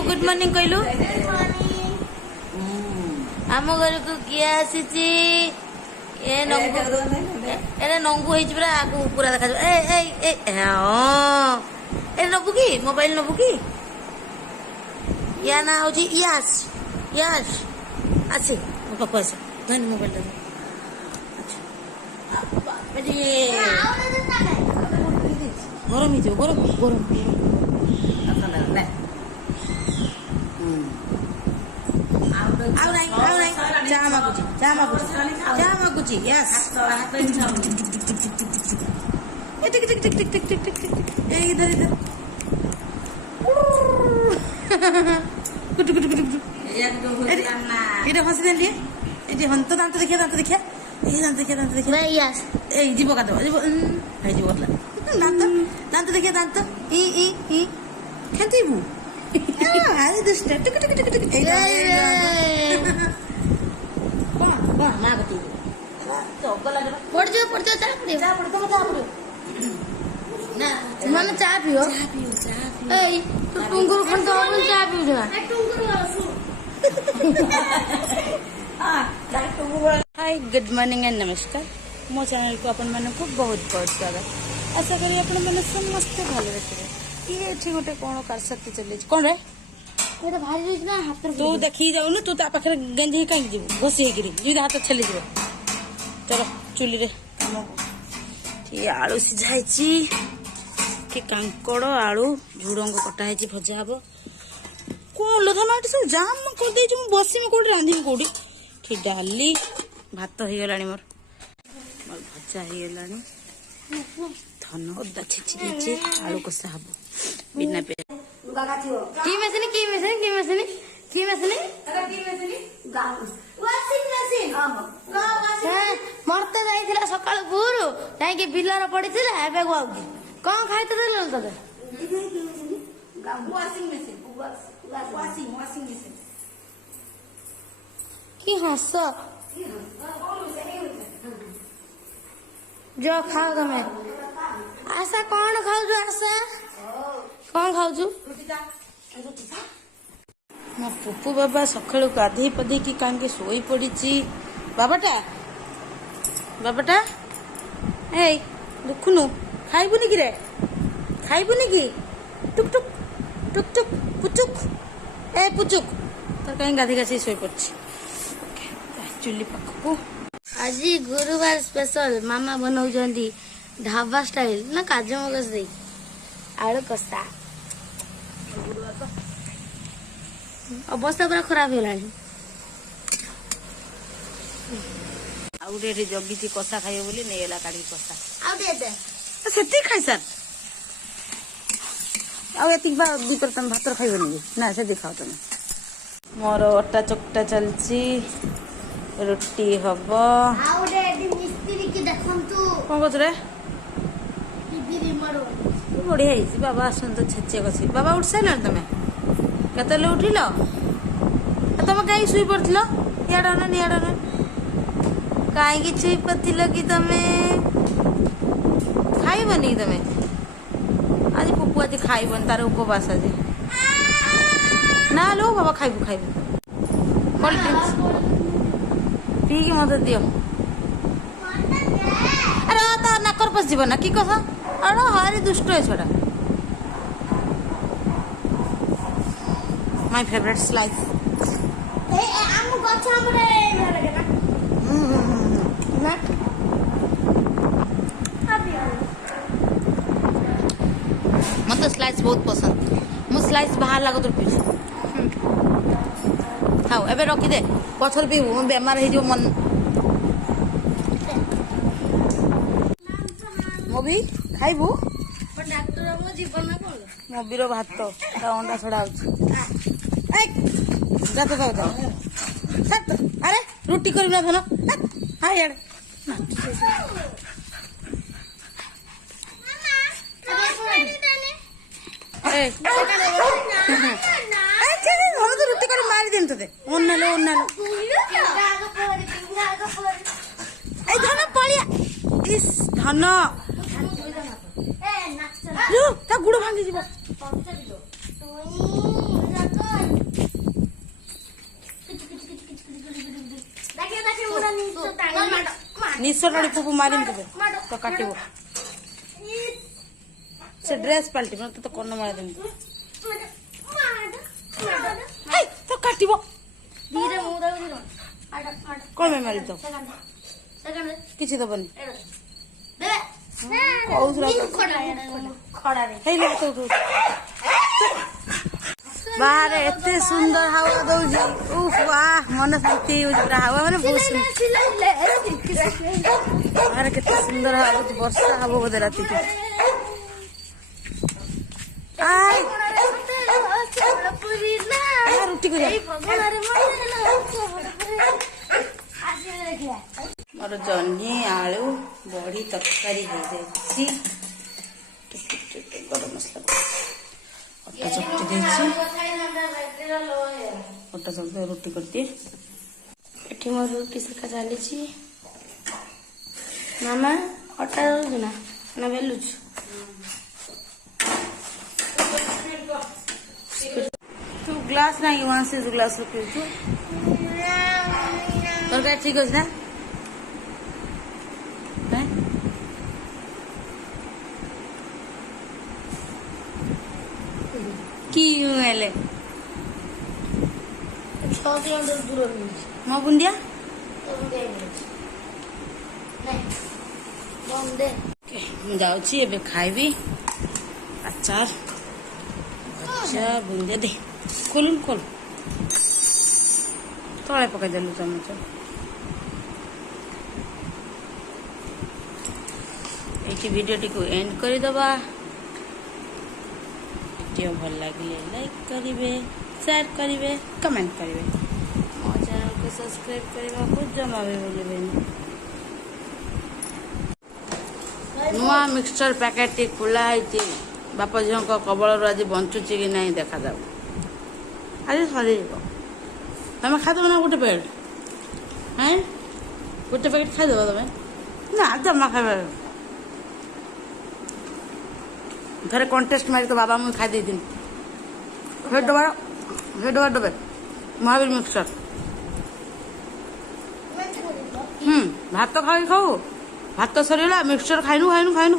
को good morning कहलु आम घर को किए आसी ए नंगू ए नंगू होई पूरा आगु पूरा देखा ए ए ए ए नबु की मोबाइल नबु की या ना हो यस यस अच्छे पापा आसे धन मोबाइल दे गरम ही गरम गरम मागुची यस इधर इधर এটা হসি দেন দিয়ে এটি হন্ত দান্ত দেখিয়া এই দান্ত দেখিয়া यस এই জীব কাটো জীব এই জীব কাটলা দান্ত দান্ত দেখিয়া দান্ত ই খেতেইবু আরে দুষ্ট টুক টুক টুক টুক এই কোন না গতি তো গলা পড় যাও চা পড়ো না মানে চা পিও এই তো টুঙ্গুর খান তো চা পিও না টুঙ্গুর আসু हाय गुड मॉर्निंग एंड नमस्कार मो चैनल को अपन मन को बहुत बहुत स्वागत आशा करी अपन मैंने समस्ते भले रखे ये गोटे कौन कारसक्ति चली कौन रे भारी ना हाथ तू देखी जाऊन तू ता पाखे गेंजी कहीं जीव घोषी होगी हाथ छेली जीव चलो चुली रे काम ये आलू सीझाई कि कांकड़ आलू झुड़ंग कटा है भजा हम कौन लो धन सब जाम कर बस कौट रांधि कौटी कि डाली भात हो गला मोर भजा हो गला धन अदा छेची देचे आलू कषा हम बिना पे की मेसिन मरते जाइला सकाळ भोरू जाइके बिलर पड़ीला एबे आउगी कौन खाइते देल तते वाशिंग मशीन की हंस जो खाओ तमें आशा कौन खाऊ आशा कौन खाऊ मो पुपू बाबा सका गाधे पधे कि कहीं शोई पड़ी बाबाटा ए दुखुनु खाइबुनि कि रे खाइबुनि कि टुक टुक टुक टुक पुचुक ए पुचुक तर कहीं गाधी गाछी शोई पड़ी चुली पाखक आज गुरुवार स्पेशल मामा बनाऊँगी ढाबा स्टाइल ना काजू मगज दे आलू कषा अवस्था पूरा खराब है जगी कषा खाइब बोली नहीं गला काढ़ी कषा से खाई सार आती तुम भात खाइबनी ना से खाओ तुम मोर अटा चकटा चलची रोटी हम कौन कौच बढ़िया बाबा आसन तो छेचिया कसी बाबा उठ सारे तुम केत उठिल तुम कहीं शुई पड़ इाड़ा कहीं छुई पड़ल कि तमें खाइबनी तमें आज पुपु आज खाइबन तार उपवास आज ना लो बाबा खाइबू कोल्ड ड्रिंक्स पी मत दियो अरे तो नाकर पस जीव ना कि कस अरे हारी दुष्ट है छोड़ा माय फेवरेट स्लाइस मत स्लाइस बहुत पसंद मु स्लाइस बाहर लागो तो पीछे खाओ एबे रखी दे पछर भी बेमार हो मन मोबी खाइबू मोबीर भात अंडा छड़ा अरे रुटी कर धन हाँ यार रुटी कर मारी देन ते धन पलिया इस धन गुड़ भांगी जीव निश्चय पुपु मारिम तबे तो काटिबो से ड्रेस पाल्टी मैं तो कन्न मार देम हाय तो काटिबो धीरे मुदा धीरे कोन में मारि तो सेकंड किछि दबनी दे औसरा खड़ा रे हे लोग तो बाहर एते सुंदर हवा दउजी उफ वाह मन शांति हो पूरा हवा माने बहुत सुंदर बाहर केते सुंदर हवा दउजी वर्षा हवा बोधे राती के आय रुटी को मोर जह्नी आलू बड़ी तरकारी हो जाए गरम मसला अटा चकटी देछि अटा चकटी रुटी करती एठी मोर रुटी सेका चली मामा अटा रोज ना ना बेलुच तू ग्लास नहीं वहां से ग्लास रखे तू तरकारी ठीक है ना की हेले दूर मो बुंदिया ମୁଁ ଯାଉଛି ଏବେ ଖାଇବି ଆଚାର ଭଜା ବୁନ୍ଦିଆ ଦେ ଖୋଲୁନ ଖୋଲ ତଳେ ପକାଇଦେଲୁ ଚାମଚ ଏଇଠି ଭିଡ଼ିଓଟିକୁ ଏଣ୍ଡ କରିଦେବା ভিডিও ভাল লাগিলে লাইক করিবে शेयर करेंगे कमेंट करेंगे मो चैनल को सब्सक्राइब करने को जमा भी भूलें नुआ मिक्सचर पैकेट टी खुला है बाप झील कबल आज बंचुची कि नहीं देखा जाऊ आज सर तुम खादब ना गोटे पैकेट हाँ गोटे पैकेट खादब तुम ना जमा खाइब थे कंटेस्ट मारी तो बाबा मुझे खाई थी डबे महावीर मिक्सचर भात खाई खाऊ भात सरीगला मिक्सचर खाइनु खाइनु खाइनु खाइनु